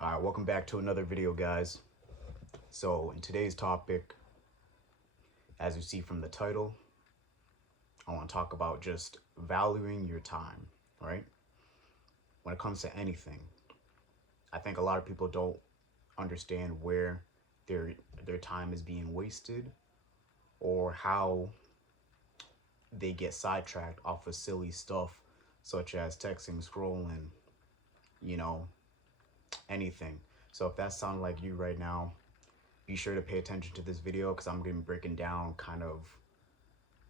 All right, welcome back to another video, guys. So in today's topic, as you see from the title, I want to talk about just valuing your time, right? When it comes to anything, I think a lot of people don't understand where their time is being wasted or how they get sidetracked off of silly stuff such as texting, scrolling, you know, anything. So if that sounds like you right now, be sure to pay attention to this video because I'm going to be breaking down kind of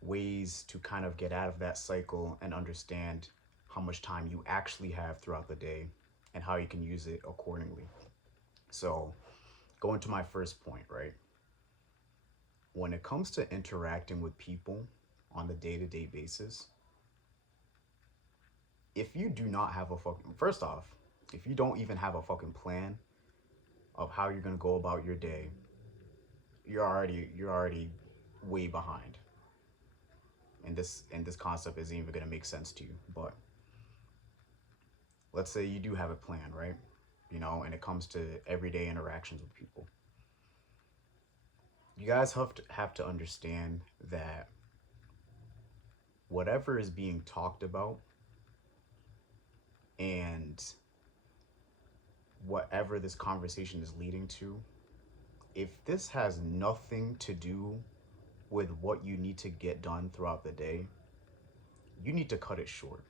ways to kind of get out of that cycle and understand how much time you actually have throughout the day and how you can use it accordingly. So, going to my first point, right? When it comes to interacting with people on the day-to-day basis, if you do not have a fucking first off, if you don't even have a fucking plan of how you're going to go about your day, you're already way behind. And this concept isn't even going to make sense to you, but let's say you do have a plan, right? And it comes to everyday interactions with people. You guys have to understand that whatever is being talked about and whatever this conversation is leading to, if this has nothing to do with what you need to get done throughout the day, you need to cut it short.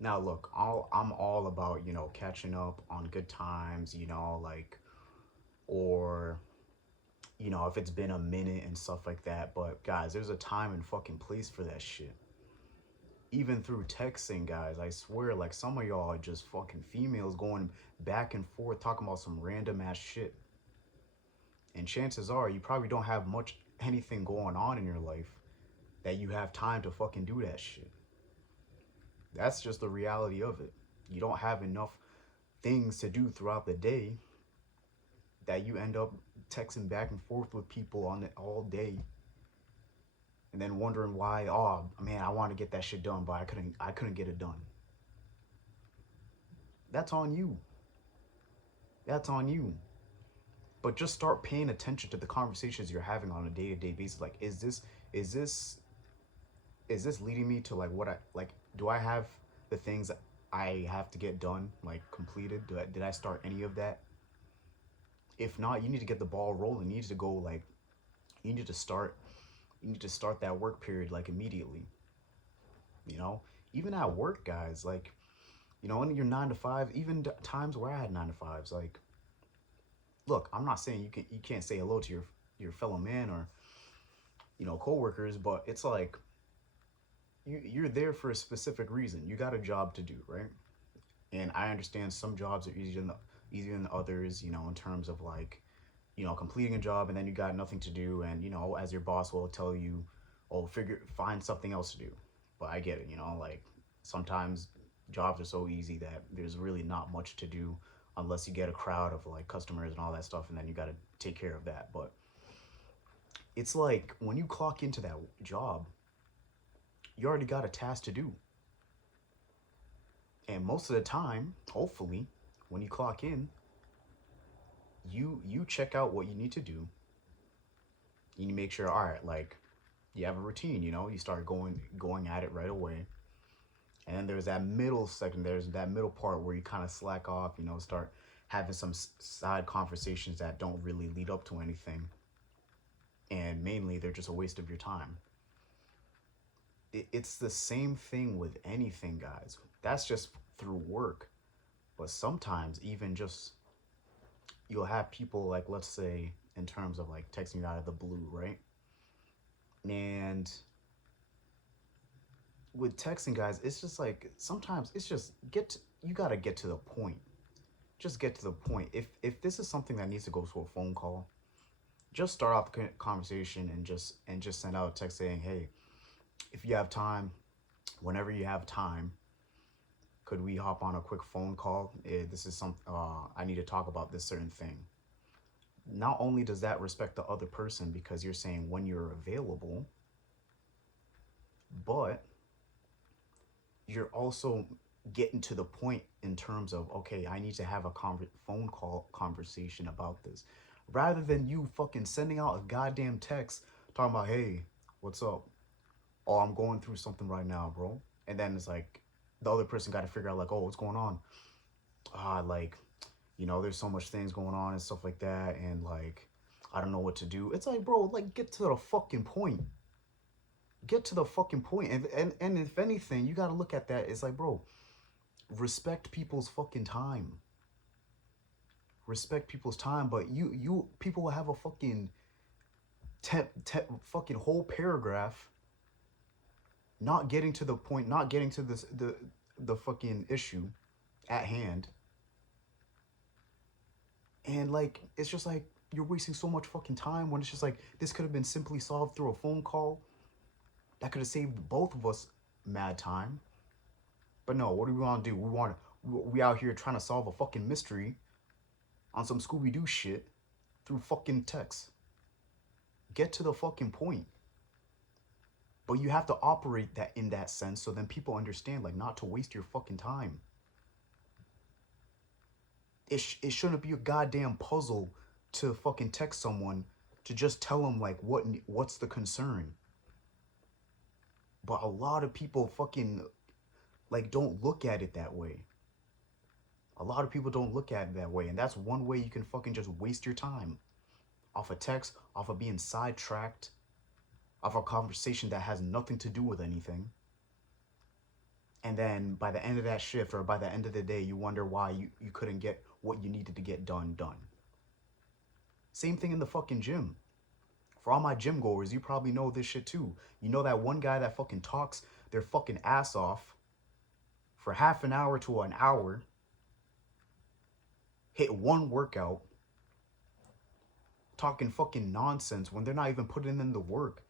Now, look, I'm all about, catching up on good times, like, or if it's been a minute and stuff like that. But guys, there's a time and fucking place for that shit. Even through texting, guys, I swear, like some of y'all are just fucking females going back and forth talking about some random ass shit. And chances are you probably don't have much anything going on in your life that you have time to fucking do that shit. That's just the reality of it. You don't have enough things to do throughout the day that you end up texting back and forth with people on it all day and then wondering why, oh man, I want to get that shit done, but I couldn't get it done. That's on you. That's on you. But just start paying attention to the conversations you're having on a day-to-day basis. Like, is this is this leading me to like what I like? Do I have the things that I have to get done, like completed? Did I start any of that? If not, you need to get the ball rolling. You need to go like you need to start you need to start that work period like immediately. You know, even at work, guys, like in your 9 to 5, even times where I had 9 to 5s, like, look, I'm not saying you can't say hello to your fellow man or coworkers, but it's like you're there for a specific reason. You got a job to do, right? And I understand some jobs are easier than others, in terms of like, completing a job and then you got nothing to do, and as your boss will tell you, oh, find something else to do. But I get it, like sometimes jobs are so easy that there's really not much to do unless you get a crowd of like customers and all that stuff, and then you got to take care of that. But it's like when you clock into that job, you already got a task to do. And most of the time, hopefully, when you clock in, you check out what you need to do. You need to make sure, all right, like you have a routine, you start going at it right away. And then there's that middle section, there's that middle part where you kind of slack off, start having some side conversations that don't really lead up to anything. And mainly they're just a waste of your time. It's the same thing with anything, guys. That's just through work. But sometimes even just you'll have people, like, let's say in terms of like texting you out of the blue, right? And with texting, guys, it's just like sometimes it's just you got to get to the point. Just get to the point. If this is something that needs to go to a phone call, just start off the conversation and just send out a text saying, hey, if you have time, whenever you have time, could we hop on a quick phone call? This is some I need to talk about this certain thing. Not only does that respect the other person because you're saying when you're available, but you're also getting to the point in terms of, okay, I need to have a phone call conversation about this, rather than you fucking sending out a goddamn text talking about, hey, what's up? Oh, I'm going through something right now, bro. And then it's like the other person got to figure out, like, oh, what's going on? Like, there's so much things going on and stuff like that, and like, I don't know what to do. It's like, bro, like, get to the fucking point. Get to the fucking point. And if anything, you got to look at that. It's like, bro, respect people's fucking time. Respect people's time, but you people will have a fucking fucking whole paragraph, not getting to the point, not getting to the fucking issue at hand. And like, it's just like, you're wasting so much fucking time when it's just like, this could have been simply solved through a phone call. That could have saved both of us mad time. But no, what do we want to do? We out here trying to solve a fucking mystery on some Scooby-Doo shit through fucking text. Get to the fucking point. But you have to operate that in that sense, so then people understand, like, not to waste your fucking time. It shouldn't be a goddamn puzzle to fucking text someone to just tell them, like, what's the concern. But a lot of people fucking, like, don't look at it that way. A lot of people don't look at it that way, and that's one way you can fucking just waste your time. Off a text, off of being sidetracked, off a conversation that has nothing to do with anything. And then by the end of that shift, or by the end of the day, you wonder why you couldn't get what you needed to get done. Same thing in the fucking gym. For all my gym goers, you probably know this shit too. You know that one guy that fucking talks their fucking ass off for half an hour to an hour, hit one workout, talking fucking nonsense when they're not even putting in the work.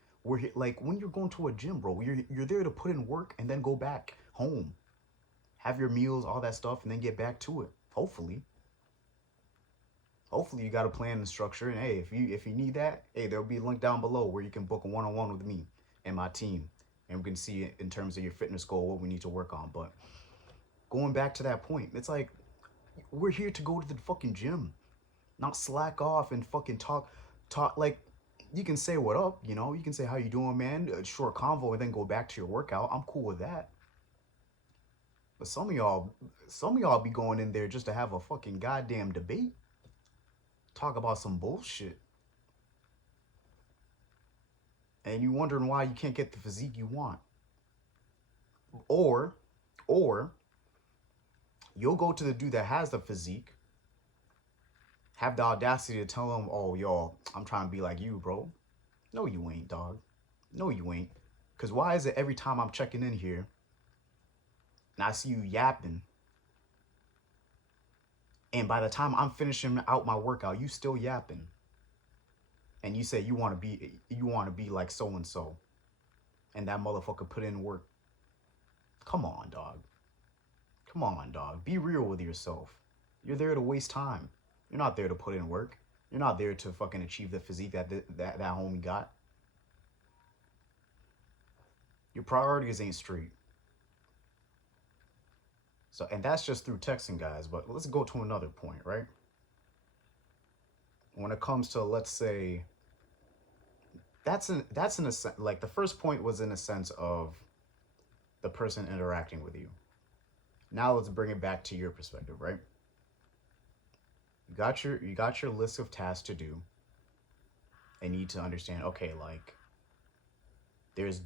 Like, when you're going to a gym, bro, you're there to put in work and then go back home, have your meals, all that stuff, and then get back to it. Hopefully you got a plan and structure. And hey, if you need that, hey, there'll be a link down below where you can book a one-on-one with me and my team, and we can see in terms of your fitness goal what we need to work on. But going back to that point, it's like, we're here to go to the fucking gym, not slack off and fucking talk. Like, you can say what up, you can say how you doing, man, a short convo, and then go back to your workout. I'm cool with that. But some of y'all be going in there just to have a fucking goddamn debate, talk about some bullshit, and you wondering why you can't get the physique you want. Or you'll go to the dude that has the physique, have the audacity to tell him, oh, yo, I'm trying to be like you, bro. No, you ain't, dog. No, you ain't. Because why is it every time I'm checking in here and I see you yapping, and by the time I'm finishing out my workout, you still yapping, and you say you want to be like so and so, and that motherfucker put in work? Come on, dog. Come on, dog. Be real with yourself. You're there to waste time. You're not there to put in work. You're not there to fucking achieve the physique that homie got. Your priorities ain't straight. So, and that's just through texting, guys. But let's go to another point, right? When it comes to, let's say, that's in a sense, like, the first point was in a sense of the person interacting with you. Now let's bring it back to your perspective, right? You got your list of tasks to do, and you need to understand, okay, like, there's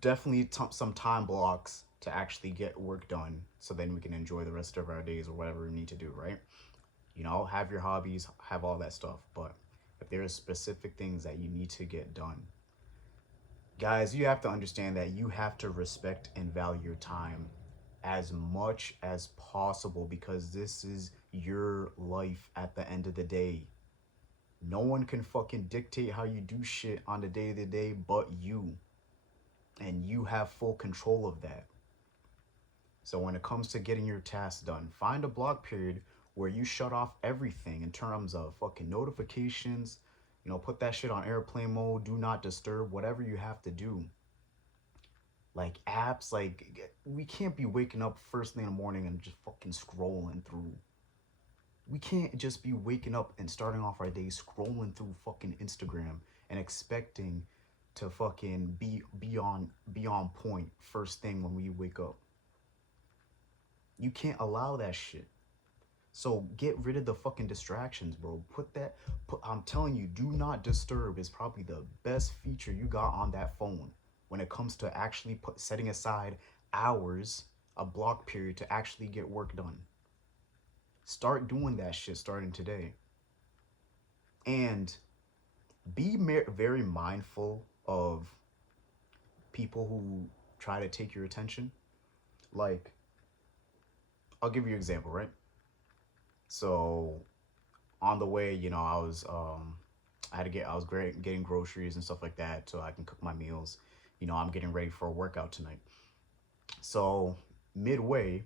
definitely some time blocks to actually get work done, so then we can enjoy the rest of our days or whatever we need to do, right? Have your hobbies, have all that stuff. But if there are specific things that you need to get done, guys, you have to understand that you have to respect and value your time as much as possible, because this is your life at the end of the day. No one can fucking dictate how you do shit on the day to day but you. And you have full control of that. So when it comes to getting your tasks done, find a block period where you shut off everything in terms of fucking notifications, put that shit on airplane mode, do not disturb, whatever you have to do. Like apps, like we can't be waking up first thing in the morning and just fucking scrolling through. We can't just be waking up and starting off our day scrolling through fucking Instagram and expecting to fucking be on point first thing when we wake up. You can't allow that shit. So get rid of the fucking distractions, bro. I'm telling you, do not disturb is probably the best feature you got on that phone when it comes to actually setting aside hours, a block period to actually get work done. Start doing that shit starting today. And be very mindful of people who try to take your attention. Like, I'll give you an example, right? So on the way, I was getting groceries and stuff like that so I can cook my meals. I'm getting ready for a workout tonight. So midway,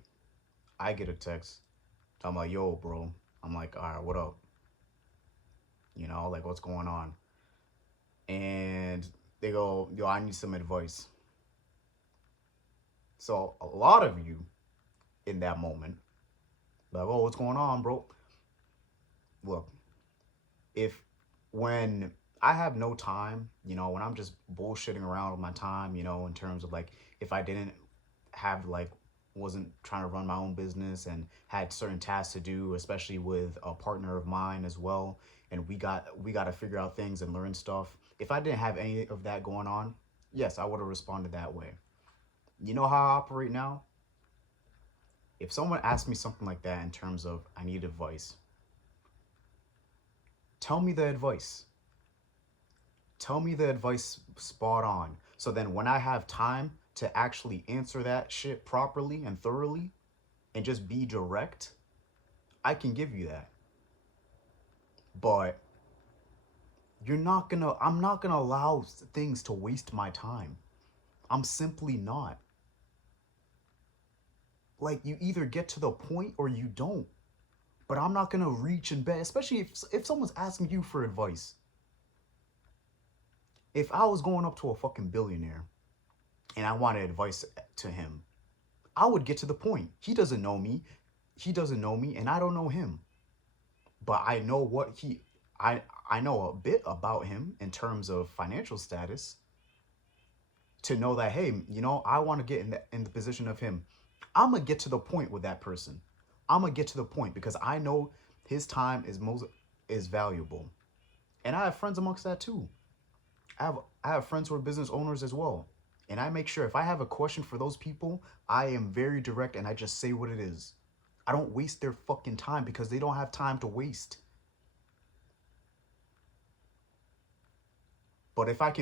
I get a text. I'm like, yo, bro. I'm like, all right, what up? Like, what's going on? And they go, yo, I need some advice. So a lot of you in that moment, like, oh, what's going on, bro? Look, if when I have no time, when I'm just bullshitting around with my time, in terms of like if I didn't have like wasn't trying to run my own business and had certain tasks to do, especially with a partner of mine as well, and we got to figure out things and learn stuff. If I didn't have any of that going on, yes, I would have responded that way. You know how I operate now? If someone asks me something like that in terms of I need advice, tell me the advice. Tell me the advice spot on. So then when I have time to actually answer that shit properly and thoroughly and just be direct, I can give you that. But I'm not gonna allow things to waste my time. I'm simply not. Like, you either get to the point or you don't. But I'm not gonna reach and beg, especially if someone's asking you for advice. If I was going up to a fucking billionaire and I wanted advice to him, I would get to the point. He doesn't know me. He doesn't know me, and I don't know him. But I know I know a bit about him in terms of financial status to know that, hey, I want to get in the position of him. I'm gonna get to the point with that person. I'm gonna get to the point because I know his time is valuable. And I have friends amongst that too. I have friends who are business owners as well. And I make sure if I have a question for those people, I am very direct and I just say what it is. I don't waste their fucking time because they don't have time to waste. But if I'm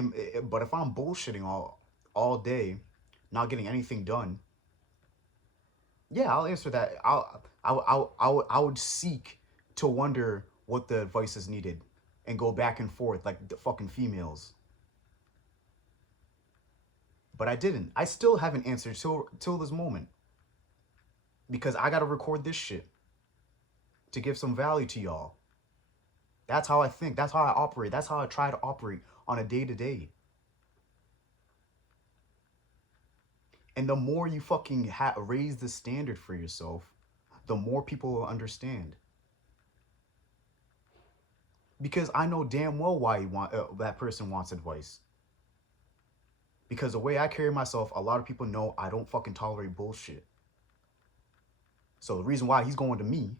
bullshitting all day, not getting anything done, yeah, I'll answer that. I would seek to wonder what the advice is needed and go back and forth like the fucking females. But I didn't. I still haven't answered till this moment because I gotta record this shit to give some value to y'all. That's how I think. That's how I operate. That's how I try to operate on a day to day. And the more you fucking raise the standard for yourself, the more people will understand. Because I know damn well why that person wants advice. Because the way I carry myself, a lot of people know I don't fucking tolerate bullshit. So the reason why he's going to me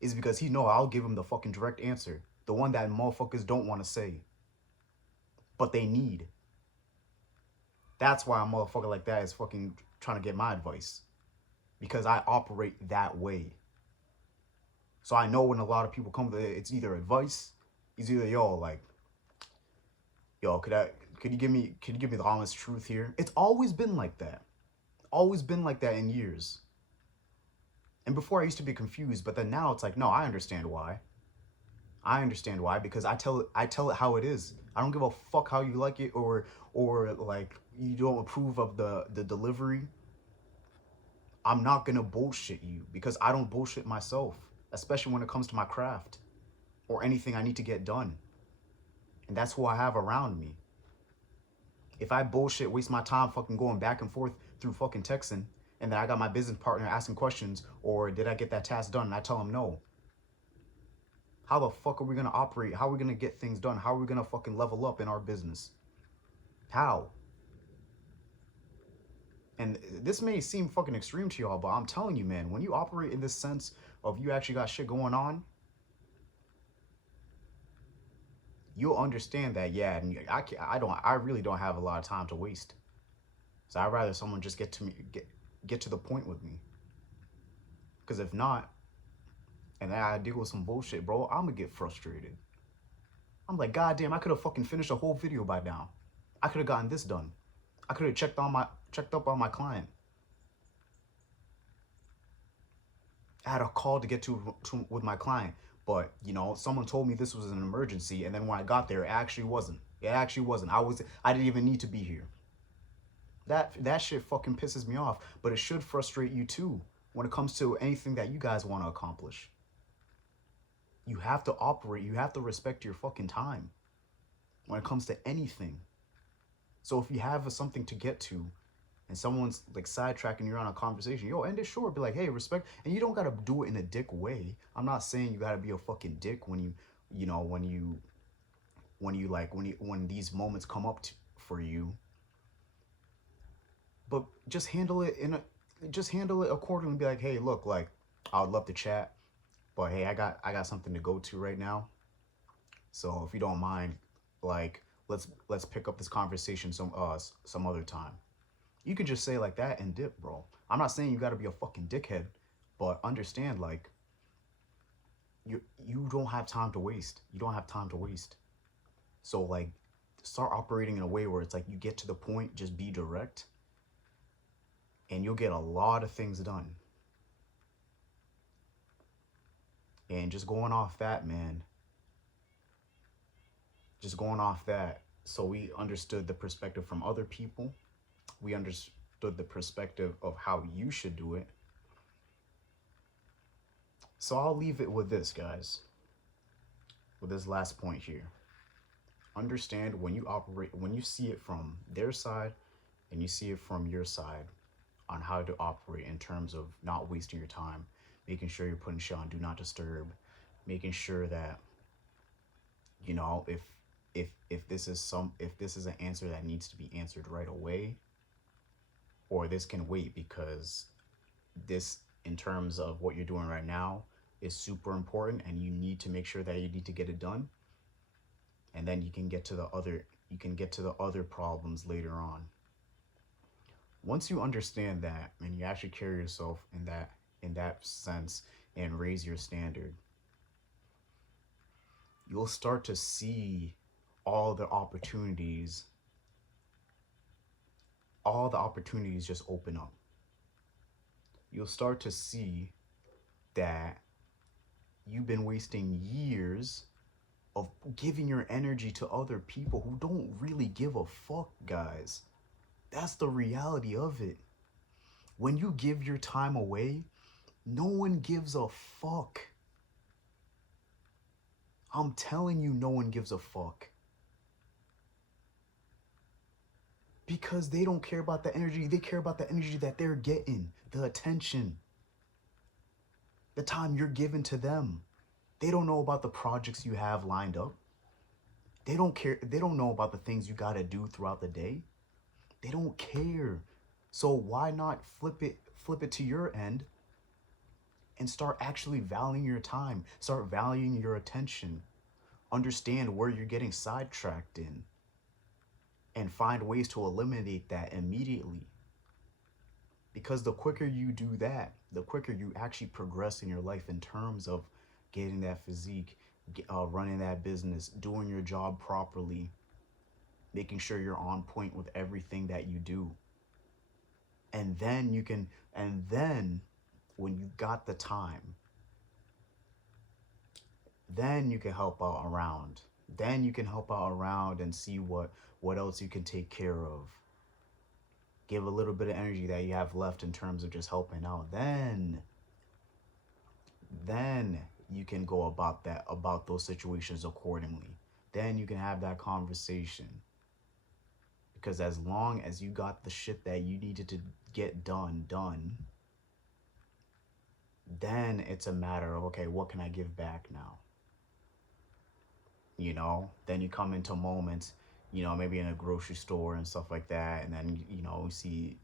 is because he know I'll give him the fucking direct answer. The one that motherfuckers don't want to say. But they need. That's why a motherfucker like that is fucking trying to get my advice. Because I operate that way. So I know when a lot of people come to it, it's either advice, it's either yo, could you give me the honest truth here? It's always been like that. Always been like that in years. And before I used to be confused, but then now it's like, no, I understand why. I understand why because I tell it how it is. I don't give a fuck how you like it or like you don't approve of the delivery. I'm not gonna bullshit you because I don't bullshit myself, especially when it comes to my craft or anything I need to get done. And that's who I have around me. If I bullshit, waste my time fucking going back and forth through fucking texting, and then I got my business partner asking questions, or did I get that task done? And I tell him no. How the fuck are we gonna operate? How are we gonna get things done? How are we gonna fucking level up in our business? How? And this may seem fucking extreme to y'all, but I'm telling you, man, when you operate in this sense of you actually got shit going on, you'll understand that, yeah, and I really don't have a lot of time to waste. So I'd rather someone just get to the point with me. Because if not, and then I deal with some bullshit, bro, I'm gonna get frustrated. I'm like, God damn, I could have fucking finished a whole video by now. I could have gotten this done. I could have checked up on my client. I had a call to get to with my client, but someone told me this was an emergency, and then when I got there, it actually wasn't. It actually wasn't. I didn't even need to be here. That shit fucking pisses me off, but it should frustrate you too when it comes to anything that you guys want to accomplish. You have to operate, you have to respect your fucking time when it comes to anything. So if you have something to get to and someone's like sidetracking you on a conversation, yo, end it short. Be like, hey, respect. And you don't gotta do it in a dick way. I'm not saying you gotta be a fucking dick when when these moments come up for you. But just handle it accordingly. Be like, hey, look, like, I would love to chat, but hey, I got something to go to right now. So if you don't mind, like, let's pick up this conversation some other time. You can just say like that and dip, bro. I'm not saying you got to be a fucking dickhead, but understand, like, you don't have time to waste. You don't have time to waste. So like, start operating in a way where it's like you get to the point, just be direct, and you'll get a lot of things done. And just going off that, man. Just going off that, so we understood the perspective from other people. We understood the perspective of how you should do it. So I'll leave it with this, guys. With this last point here. Understand when you operate, when you see it from their side and you see it from your side on how to operate in terms of not wasting your time, making sure you're putting shit on do not disturb, making sure that, if this is an answer that needs to be answered right away, or this can wait because this, in terms of what you're doing right now, is super important and you need to make sure that you need to get it done. And then you can get to the other problems later on. Once you understand that and you actually carry yourself in that sense and raise your standard, you'll start to see all the opportunities just open up. You'll start to see that you've been wasting years of giving your energy to other people who don't really give a fuck, guys. That's the reality of it. When you give your time away, no one gives a fuck. I'm telling you, no one gives a fuck. Because they don't care about the energy. They care about the energy that they're getting, the attention, the time you're giving to them. They don't know about the projects you have lined up. They don't care. They don't know about the things you got to do throughout the day. They don't care. So why not flip it to your end and start actually valuing your time, start valuing your attention, understand where you're getting sidetracked in, and find ways to eliminate that immediately. Because the quicker you do that, the quicker you actually progress in your life in terms of getting that physique, running that business, doing your job properly, making sure you're on point with everything that you do. And then when you got the time, then you can help out around. Then you can help out around and see what else you can take care of. Give a little bit of energy that you have left in terms of just helping out. Then you can go about those situations accordingly. Then you can have that conversation. Because as long as you got the shit that you needed to get done, then it's a matter of, okay, what can I give back now? You know, then you come into moments, you know, maybe in a grocery store and stuff like that, and then, you know, see,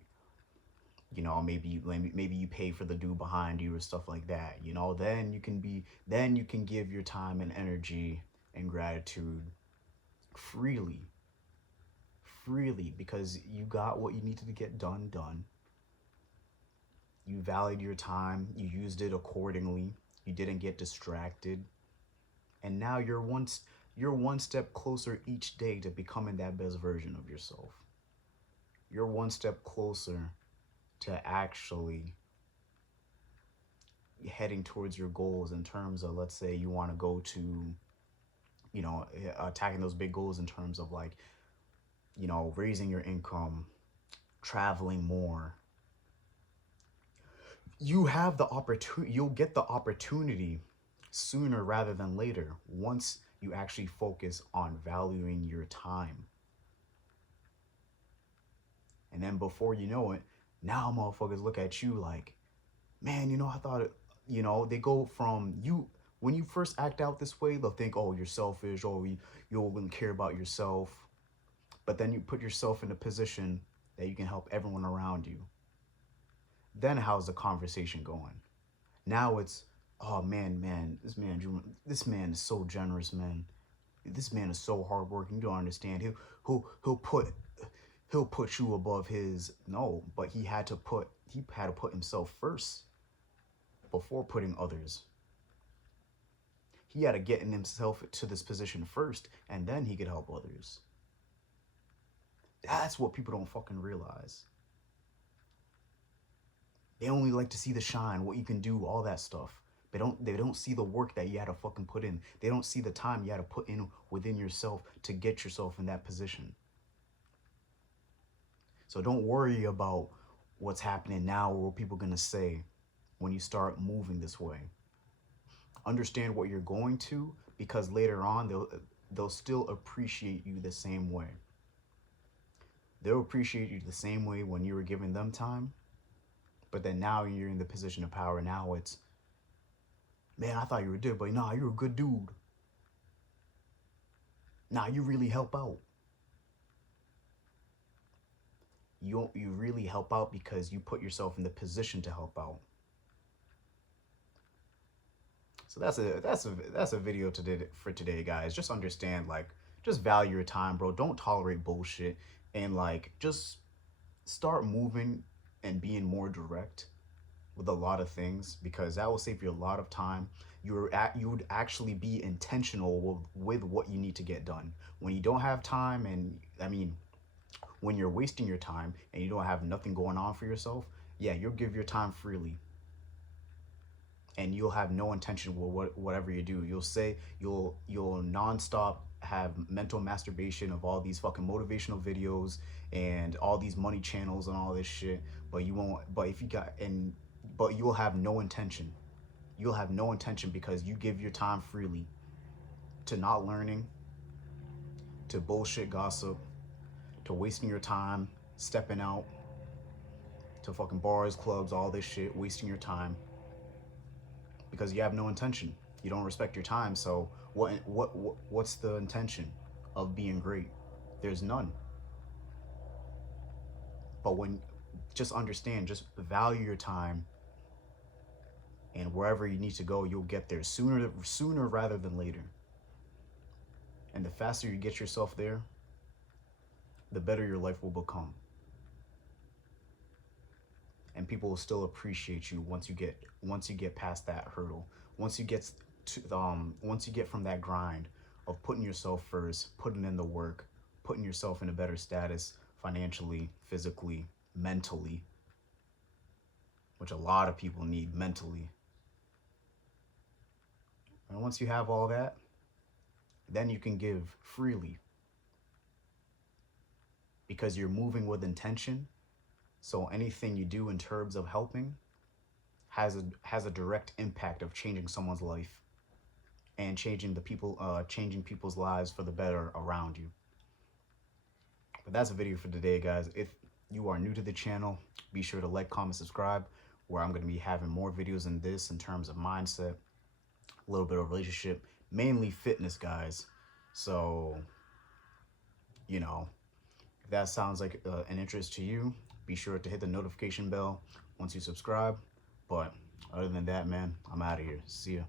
you know, maybe you pay for the dude behind you or stuff like that. You know, then you can give your time and energy and gratitude freely, because you got what you needed to get done. You valued your time, you used it accordingly, you didn't get distracted, and now you're one step closer each day to becoming that best version of yourself. You're one step closer to actually heading towards your goals in terms of, let's say you want to go to, you know, attacking those big goals in terms of like, you know, raising your income, traveling more. You have the opportunity, you'll get the opportunity sooner rather than later once you actually focus on valuing your time. And then before you know it, now motherfuckers look at you like, man, you know, I thought it, you know, they go from you, when you first act out this way, they'll think, oh, you're selfish, or you wouldn't care about yourself. But then you put yourself in a position that you can help everyone around you. Then how's the conversation going? Now it's, oh man, this man is so generous, man. This man is so hardworking. You don't understand. He'll put you above his, no, but he had to put himself first before putting others. He had to get in himself to this position first, and then he could help others. That's what people don't fucking realize. They only like to see the shine, what you can do, all that stuff. They don't see the work that you had to fucking put in. They don't see the time you had to put in within yourself to get yourself in that position. So don't worry about what's happening now or what people are gonna say when you start moving this way. Understand what you're going to, because later on they'll still appreciate you the same way. They'll appreciate you the same way when you were giving them time, but then now you're in the position of power. Now it's, man, I thought you were good, but nah, you're a good dude. Nah, you really help out. You really help out because you put yourself in the position to help out. So that's a video for today, guys. Just understand, like, just value your time, bro. Don't tolerate bullshit, and like, just start moving and being more direct with a lot of things, because that will save you a lot of time. You would actually be intentional with what you need to get done. When you don't have time, and I mean, when you're wasting your time and you don't have nothing going on for yourself, yeah, you'll give your time freely. And you'll have no intention with whatever you do. You'll nonstop have mental masturbation of all these fucking motivational videos and all these money channels and all this shit, but you won't. But you'll have no intention. You'll have no intention because you give your time freely to not learning, to bullshit gossip, to wasting your time, stepping out, to fucking bars, clubs, all this shit, wasting your time because you have no intention. You don't respect your time. So what's the intention of being great? There's none. But just understand, just value your time, and wherever you need to go, you'll get there sooner rather than later. And the faster you get yourself there, the better your life will become. And people will still appreciate you once you get past that hurdle. Once you get from that grind of putting yourself first, putting in the work, putting yourself in a better status financially, physically, mentally, which a lot of people need mentally. And once you have all that, then you can give freely because you're moving with intention. So anything you do in terms of helping has a direct impact of changing someone's life and changing people's lives for the better around you. But that's a video for today, guys. If you are new to the channel, be sure to like, comment, subscribe, where I'm going to be having more videos in this in terms of mindset, a little bit of relationship, mainly fitness, guys. So, you know, if that sounds like an interest to you, be sure to hit the notification bell once you subscribe. But other than that, man, I'm out of here. See ya.